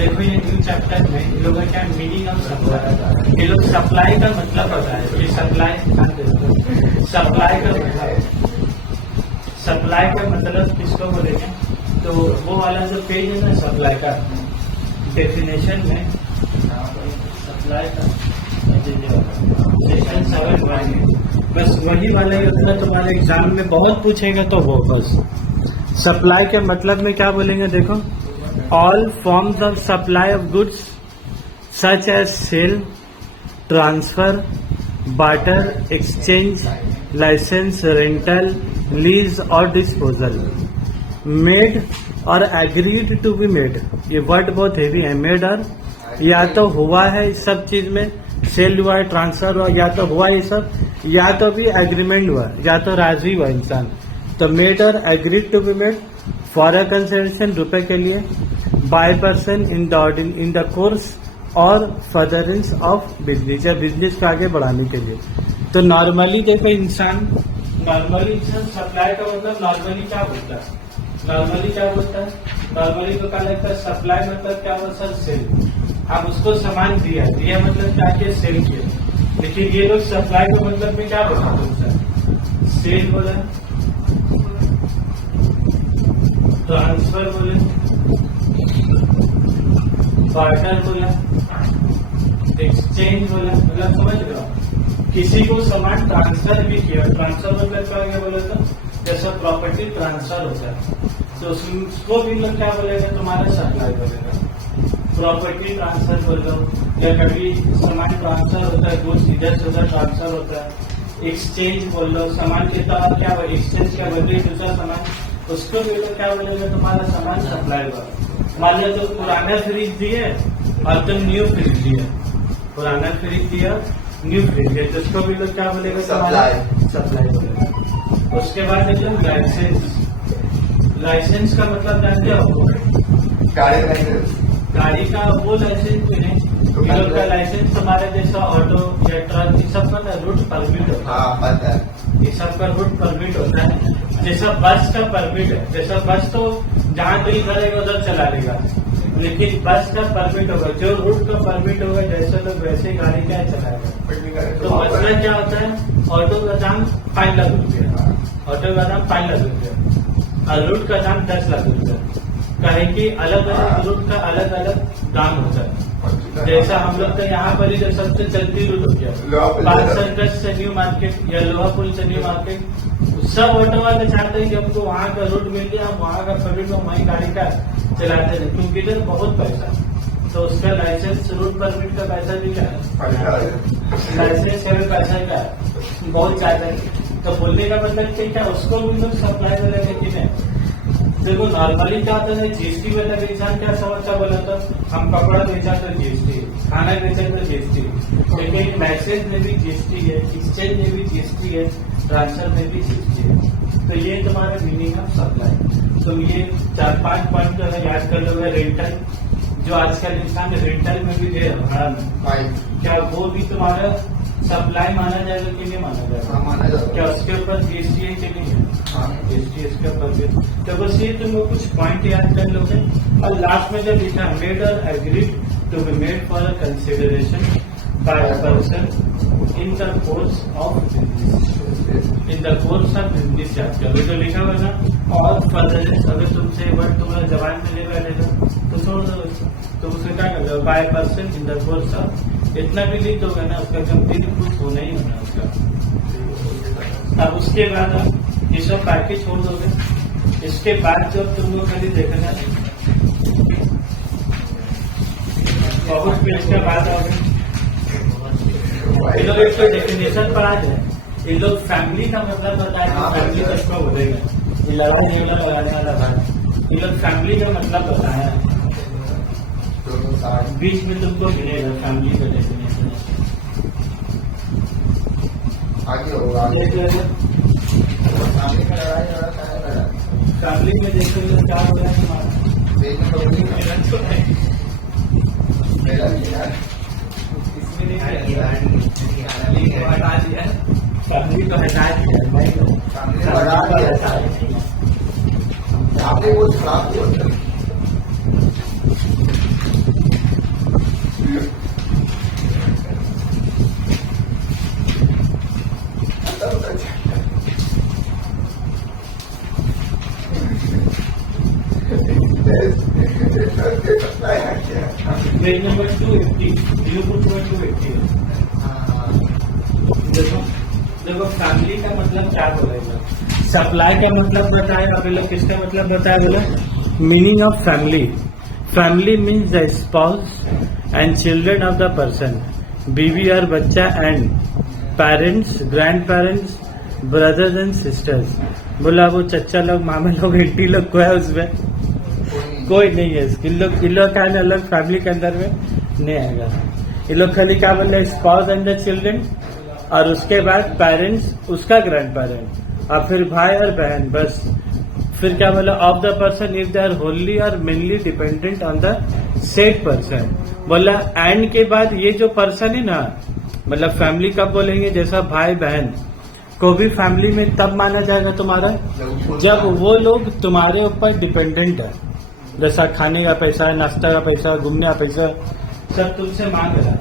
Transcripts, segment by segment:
देखो ये new chapter में इन लोगों का मीनिंग ऑफ सप्लाई, ये लोग सप्लाई का मतलब होता है। ये सप्लाई का मतलब किसको बोलेंगे, तो वो वाला जो पेज है ना सप्लाई का डेफिनेशन में, सप्लाई का सेक्शन 7 बस वही वाला ही होता है। तुम्हारे एग्जाम में बहुत पूछेगा तो वो बस सप्लाई के मतलब में क्या बोलेंगे, देखो all forms of supply of goods such as sale, transfer, barter, exchange, license, rental, lease or disposal made or agreed to be made। ये वर्ड बहुत हेवी है, मेड और या तो हुआ है इस सब चीज में, सेल हुआ है, ट्रांसफर हुआ, या तो हुआ ये सब, या तो भी एग्रीमेंट हुआ, या तो राजी हुआ इंसान। तो मेड और agreed to be made for a consideration, रुपए के लिए, by person in the course और फर्दरेंस ऑफ बिजनेस, या बिजनेस को आगे बढ़ाने के लिए। तो नॉर्मली देखो इंसान सप्लाई का मतलब नॉर्मली क्या बोलता है, नॉर्मली तो क्या लगता है सप्लाई मतलब क्या होता है, सेल। आप उसको सामान दिया मतलब क्या किया, सेल किया। लेकिन ये लोग सप्लाई का मतलब में क्या बोलते हैं, सेल बोला, ट्रांसफर बोले, बार्टर बोला, एक्सचेंज बोला, मतलब समझ रहे हो, किसी को सामान ट्रांसफर भी किया। ट्रांसफर मतलब क्या गया बोला, तो जैसा प्रॉपर्टी ट्रांसफर होता है तो उसको भी लोग क्या बोलेगा, तुम्हारा सप्लाई बोलेगा। प्रॉपर्टी ट्रांसफर बोल दो, या कभी सामान ट्रांसफर होता है, गुड्स इधर से उधर ट्रांसफर होता है। एक्सचेंज बोल दो, सामान के तौर क्या हो, एक्सचेंज का बदले दूसरा सामान, उसको भी लोग क्या बोलेगा, तुम्हारा सामान सप्लाई हुआ। मान लो तो पुराना फ्रिज दिए और तुम न्यू फ्रिज दिया, पुराना फ्रिज दिया न्यू फ्रिज दिया, तो उसको भी लोग क्या बोलेगा, सप्लाई बोलेगा। उसके बाद एकदम लाइसेंस का मतलब जानते हो, गाड़ी का वो लाइसेंस भी नहीं, लोग का लाइसेंस हमारे जैसा ऑटो या ट्रक ये सब का रूट परमिट होता है, ये सब का रूट परमिट होता है। जैसा बस का परमिट है, जैसा बस तो जहाँ दिल करेगा उधर चला लेगा, लेकिन बस का परमिट होगा, जो रूट का परमिट होगा जैसे तो वैसे गाड़ी क्या चलाएगा। तो बस में क्या होता है, ऑटो का दाम 5 लाख रुपया, ऑटो का दाम 5 लाख रुपया और रूट का दाम 10 लाख रुपया। कहे कि अलग अलग रूट का अलग अलग दाम होता है। जैसा हम लोग का यहाँ पर ही जो सबसे चलती रूट हो गया, पार्क सर्कस से न्यू मार्केट या लोहा पुल से न्यू मार्केट, सब ऑटो वाले चाहते हैं कि हमको वहाँ का रूट मिल गया, हम वहाँ का परमिट में वहीं गाड़ी का चलाते हैं, क्योंकि इधर बहुत पैसा, तो उसका लाइसेंस रूट परमिट का पैसा भी क्या है, लाइसेंस का भी पैसा क्या है, बहुत ज्यादा है। तो बोलने का मतलब क्या, उसको भी लोग सप्लाई करेंगे कि नहीं। देखो नॉर्मली क्या होता है, जीएसटी में तक इंसान क्या समझता, बोला तो हम कपड़ा बेचा तो जीएसटी, खाना बेचा तो जीएसटी, लेकिन मैसेज में भी जीएसटी है, एक्सचेंज में भी जीएसटी है, ट्रांसफर में भी जीएसटी है। तो ये तुम्हारा मीनिंग ऑफ सप्लाई। तो ये 4-5 पॉइंट जो है याद कर लो। रेंटल, जो आजकल इंसान रेंटल में भी दे रहा है, क्या वो भी तुम्हारा सप्लाई माना जाएगा कि नहीं माना जाएगा, क्या उसके ऊपर जीएसटी है कि नहीं है, जीएसटी इसके ऊपर भी। तो बस ये तुम कुछ पॉइंट याद कर लोगे। और लास्ट में जब लिखा मेड और agreed to be made for a consideration by a person in the course of business, in the course of business याद कर, तो लिखा हुआ ना। और फर्दरेंस, अगर तुमसे वर्ड तुम्हारा जबान में ले बैठेगा तो छोड़ दो, तो उसमें क्या कर दो, bye person in the course of, इतना भी लिख दोगे ना, उसका कंप्लीट कुछ होना ही होना उसका। अब उसके बाद आप ये सब बाकी छोड़ दोगे। इसके बाद जब तुम लोग खाली देखना बहुत पेज के बाद आओगे, ये लोग एक तो डेफिनेशन पर आ जाए, ये लोग फैमिली का मतलब बताए, फैमिली किसको बोलेगा, ये लड़ाई झगड़ा लगाने वाला भाई, ये लोग फैमिली का मतलब बताया, बीच में तुमको मिलेगा फैमिली का डेफिनेशन। आगे होगा फैमिली में देखो क्या हो रहा है फैमिली को हटा दिया, आपने वो खराब पेज नंबर 280 280। देखो फैमिली का मतलब क्या बोलेगा, सप्लाई का मतलब बताया अभी लोग, किसका मतलब बताया बोला, meaning of family. Family means the spouse and children of the person, बीवी और बच्चा, and parents, grand parents, brothers and sisters. बोला वो चच्चा लोग, मामा लोग, आंटी लोग को है उसमें, कोई नहीं है। इन लोग का अलग फैमिली के अंदर में नहीं आएगा। ये लोग खाली क्या बोल रहे, स्पाउस एंड द चिल्ड्रन, और उसके बाद पेरेंट्स, उसका ग्रैंड पेरेंट, और फिर भाई और बहन, बस। फिर क्या बोला, of the person if they are only और mainly dependent on the said person. बोला एंड के बाद ये जो पर्सन है ना, मतलब फैमिली कब बोलेंगे, जैसा भाई बहन को भी फैमिली में तब माना जाएगा तुम्हारा जब वो लोग तुम्हारे ऊपर डिपेंडेंट है। जैसा खाने का पैसा, नाश्ता का पैसा, घूमने का पैसा सब तुमसे मांग रहा।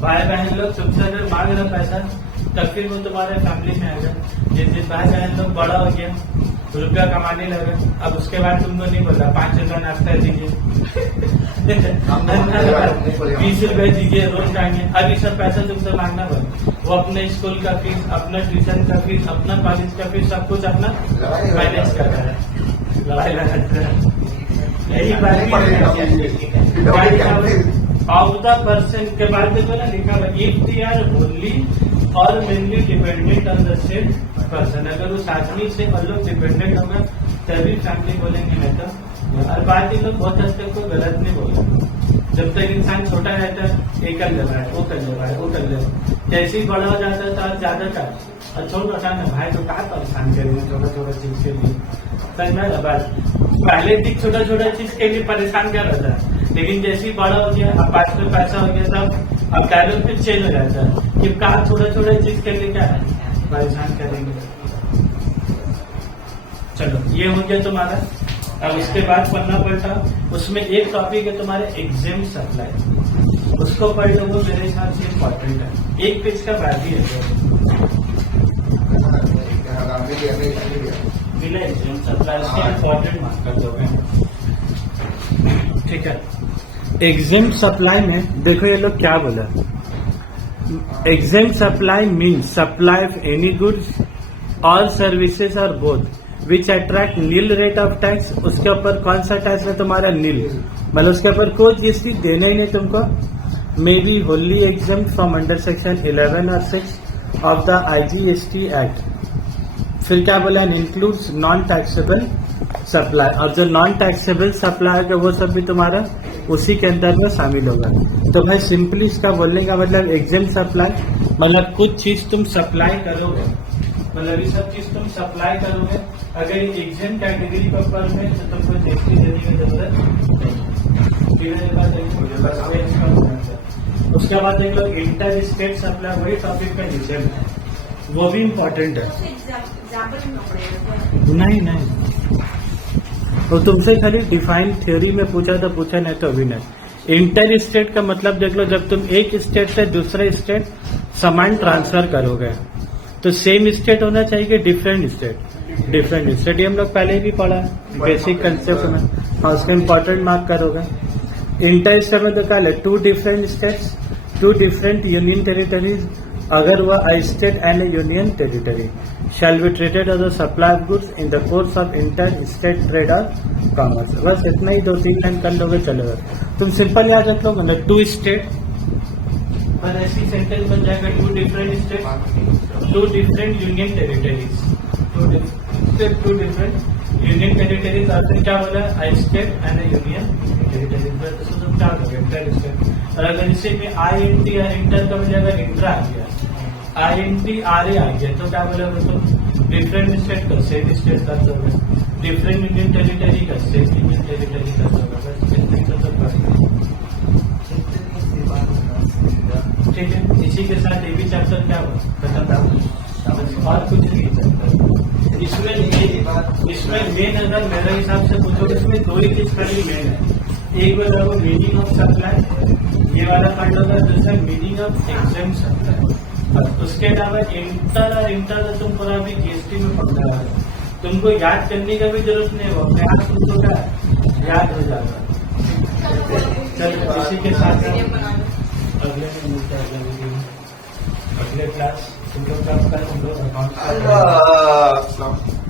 भाई बहन लोग तुमसे अगर मांग रहा पैसा, तब फिर वो तुम्हारे फैमिली में आएगा। जिस भाई बहन लोग बड़ा हो गया, रुपया कमाने लगे, अब उसके बाद तुमको नहीं बोला 5 रुपया नाश्ता दीजिए 20 रुपए दीजिए रोज खाएंगे, अब ये सब पैसा तुमसे मांगना पड़े। वो अपने स्कूल का फीस, अपना ट्यूशन का फीस, अपना कॉलेज का फीस, सब कुछ अपना मैनेज कर रहा है। लड़ाई लड़ाते हैं, यही बात ऑफ द पर्सन के बाद देखो ना लिखा हुआ, इफ दे आर ओनली और mainly dependent on the same person. अगर उस आदमी से और लोग डिपेंडेंट होगा तभी फैमिली बोलेंगे, नहीं तो। और बात ये लोग बहुत हद तक को गलत नहीं बोले। जब तक इंसान छोटा रहता है, ये कर ले रहा है, वो कर ले रहा है, वो कर ले रहा है, जैसे ही बड़ा हो जाता है तो आज ज्यादा का और छोटा ना भाई तो कहा परेशान करेंगे छोटा छोटा चीज के लिए। पहले ठीक छोटा छोटा चीज के लिए परेशान कर रहा था, लेकिन जैसे ही बड़ा हो गया, अब पास में पैसा हो गया, तब अब डायलॉग फिर चेंज हो जाता है कि कहा छोटा छोटा चीज के लिए क्या है परेशान करेंगे। चलो ये हो गया तुम्हारा। अब इसके बाद पढ़ना पड़ता, उसमें एक टॉपिक है तुम्हारे एग्जाम सप्लाई, उसको पढ़ लो, वो मेरे हिसाब से इम्पोर्टेंट है। एक पेज का बाकी है बिना एग्जाम सप्लाई उसके इम्पोर्टेंट मार्क कर दोगे, ठीक है। एग्जाम सप्लाई में देखो ये लोग क्या बोला, exempt supply means supply of any goods और सर्विसेज और both which attract nil rate of tax. उसके ऊपर कौन सा टैक्स है तुम्हारा, नील, मतलब उसके ऊपर कोई जीएसटी देना ही नहीं तुमको। May be wholly exempt from under section 11 और 6 ऑफ द IGST एक्ट। फिर क्या बोला, इंक्लूड्स नॉन टैक्सेबल सप्लाई, और जो नॉन टैक्सेबल सप्लाई है वो सब भी तुम्हारा उसी के अंदर में शामिल होगा। तो भाई सिंपली इसका बोलने का मतलब एग्जाम सप्लाई मतलब कुछ चीज तुम सप्लाई करोगे, मतलब ये सब चीज तुम सप्लाई करोगे। अगर एग्जाम कैटेगरी के ऊपर में तो तुमको जीएसटी देने की जरूरत नहीं। उसके बाद देख लो इंटर स्टेट सप्लाई, वही टॉपिक का नीचे है, वो भी इम्पोर्टेंट है। नहीं तो तुमसे खाली डिफाइन थ्योरी में पूछा तो पूछा, नहीं तो अभी नहीं। इंटर स्टेट का मतलब देख लो, जब तुम एक स्टेट से दूसरे स्टेट सामान ट्रांसफर करोगे तो सेम स्टेट होना चाहिए, डिफरेंट स्टेट ये हम लोग पहले भी पढ़ा, बेसिक कंसेप्ट में, और उसका इम्पोर्टेंट मार्क करोगे। इंटर स्टेट में तो क्या है, 2 different states, 2 different union territories, अगर वह a state and a union territory shall be treated as a supply of goods in the course of inter-state trade or commerce। बस इतना ही 2-3 line कर लोगे चलेगा। तुम सिंपल याद रख लो, मतलब 2 स्टेट, पर ऐसी सेंटेंस बन जाएगा 2 different state, 2 different union territories, 2 different union territories. और फिर क्या बोला, I state and a union territories, तो तुम क्या करोगे, इंटर स्टेट। और अगर इसी में INT या इंटर का मिल जाएगा, इंट्रा आ गया, INT RA आ गया, तो क्या बोला तुम डिफरेंट स्टेट का सेम स्टेट कर दोगे, डिफरेंट यूनियन टेरिटरी का सेम यूनियन टेरिटरी कर दोगे, बस इतनी तो सब बात। ठीक है, इसी के साथ ये भी चैप्टर क्या हुआ खत्म, और कुछ नहीं चैप्टर। इसमें मेन अगर मेरे हिसाब से पूछो, इसमें 2 ही चीज खाली मेन है। एक वाला वो मीनिंग ऑफ सप्लाई, ये वाला पढ़ लो, दूसरा मीनिंग ऑफ एग्जाम सप्लाई। उसके अलावा इंटर तुम पूरा भी GST में पढ़ना है, तुमको याद करने का भी जरूरत नहीं हो, अपने आप तुमको क्या याद हो जाता है। चलो इसी के साथ अगले दिन मिलते हैं, अगले वीडियो में, अगले क्लास तुम लोग का तुम लोग अकाउंट Allah.